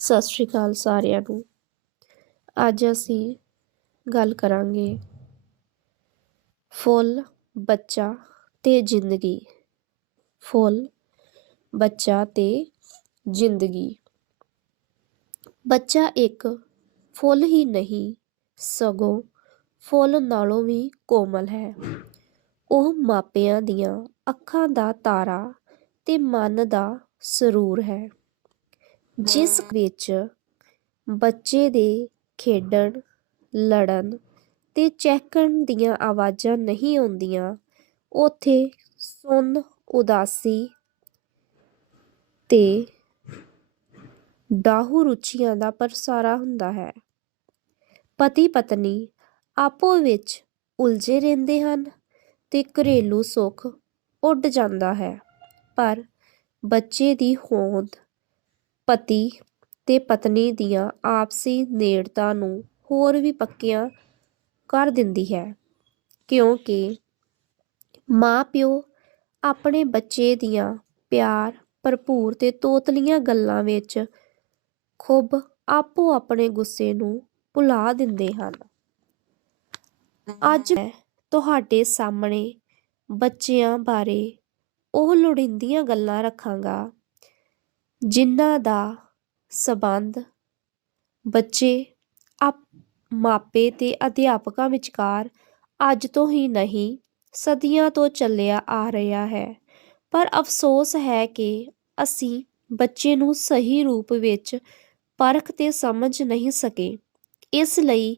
ਸਤਿ ਸ਼੍ਰੀ ਅਕਾਲ ਸਾਰਿਆਂ ਨੂੰ। ਅੱਜ ਅਸੀਂ ਗੱਲ ਕਰਾਂਗੇ ਫੁੱਲ, ਬੱਚਾ ਤੇ ਜ਼ਿੰਦਗੀ। ਫੁੱਲ, ਬੱਚਾ ਤੇ ਜ਼ਿੰਦਗੀ। ਬੱਚਾ ਇੱਕ ਫੁੱਲ ਹੀ ਨਹੀਂ, ਸਗੋਂ ਫੁੱਲ ਨਾਲੋਂ ਵੀ ਕੋਮਲ ਹੈ। ਉਹ ਮਾਪਿਆਂ ਦੀਆਂ ਅੱਖਾਂ ਦਾ ਤਾਰਾ ਤੇ ਮਨ ਦਾ ਸਰੂਰ ਹੈ। ਜਿਸ ਵਿੱਚ ਬੱਚੇ ਦੇ ਖੇਡਣ ਲੜਨ ਤੇ ਚਹਿਕਣ ਦੀਆਂ ਆਵਾਜ਼ਾਂ ਨਹੀਂ ਆਉਂਦੀਆਂ ਉੱਥੇ ਸੁੰਨ ਉਦਾਸੀ ਤੇ ਡਾਹੂ ਰੁਚੀਆਂ ਦਾ ਪਰਸਾਰਾ ਹੁੰਦਾ ਹੈ। ਪਤੀ ਪਤਨੀ ਆਪੋ ਵਿੱਚ ਉਲਝੇ ਰਹਿੰਦੇ ਹਨ ਤੇ ਘਰੇਲੂ ਸੁੱਖ ਉੱਡ ਜਾਂਦਾ ਹੈ ਪਰ ਬੱਚੇ ਦੀ ਹੋਂਦ ਪਤੀ ਤੇ ਪਤਨੀ ਦੀਆਂ ਆਪਸੀ ਨੇੜਤਾ ਨੂੰ ਹੋਰ ਵੀ ਪੱਕਿਆਂ ਕਰ ਦਿੰਦੀ ਹੈ, ਕਿਉਂਕਿ ਮਾਂ ਪਿਓ ਆਪਣੇ ਬੱਚੇ ਦੀਆਂ ਪਿਆਰ, ਭਰਪੂਰ ਤੇ ਤੋਤਲੀਆਂ ਗੱਲਾਂ ਵਿੱਚ ਖੁੱਬ ਆਪੋ ਆਪਣੇ ਗੁੱਸੇ ਨੂੰ ਭੁਲਾ ਦਿੰਦੇ ਹਨ। ਅੱਜ ਮੈਂ ਤੁਹਾਡੇ ਸਾਹਮਣੇ ਬੱਚਿਆਂ ਬਾਰੇ ਉਹ ਲੋੜੀਂਦੀਆਂ ਗੱਲਾਂ ਰੱਖਾਂਗਾ ਜਿਨ੍ਹਾਂ ਦਾ ਸੰਬੰਧ ਬੱਚੇ ਆਪ ਮਾਪੇ ਅਤੇ ਅਧਿਆਪਕਾਂ ਵਿਚਕਾਰ ਅੱਜ ਤੋਂ ਹੀ ਨਹੀਂ, ਸਦੀਆਂ ਤੋਂ ਚੱਲਿਆ ਆ ਰਿਹਾ ਹੈ। ਪਰ ਅਫਸੋਸ ਹੈ ਕਿ ਅਸੀਂ ਬੱਚੇ ਨੂੰ ਸਹੀ ਰੂਪ ਵਿੱਚ ਪਰਖ ਤੇ ਸਮਝ ਨਹੀਂ ਸਕੇ। ਇਸ ਲਈ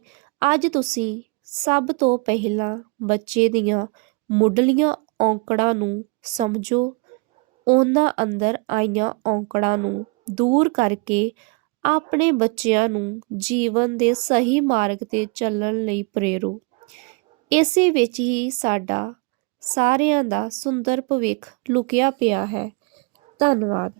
ਅੱਜ ਤੁਸੀਂ ਸਭ ਤੋਂ ਪਹਿਲਾਂ ਬੱਚੇ ਦੀਆਂ ਮੁੱਢਲੀਆਂ ਔਂਕੜਾਂ ਨੂੰ ਸਮਝੋ ਉਹਨਾਂ ਅੰਦਰ ਆਈਆਂ ਔਕੜਾਂ ਨੂੰ ਦੂਰ ਕਰਕੇ ਆਪਣੇ ਬੱਚਿਆਂ ਨੂੰ ਜੀਵਨ ਦੇ ਸਹੀ ਮਾਰਗ ਤੇ ਚੱਲਣ ਲਈ ਪ੍ਰੇਰੋ। ਇਸੇ ਵਿੱਚ ਹੀ ਸਾਡਾ ਸਾਰਿਆਂ ਦਾ ਸੁੰਦਰ ਭਵਿੱਖ ਲੁਕਿਆ ਪਿਆ ਹੈ। ਧੰਨਵਾਦ।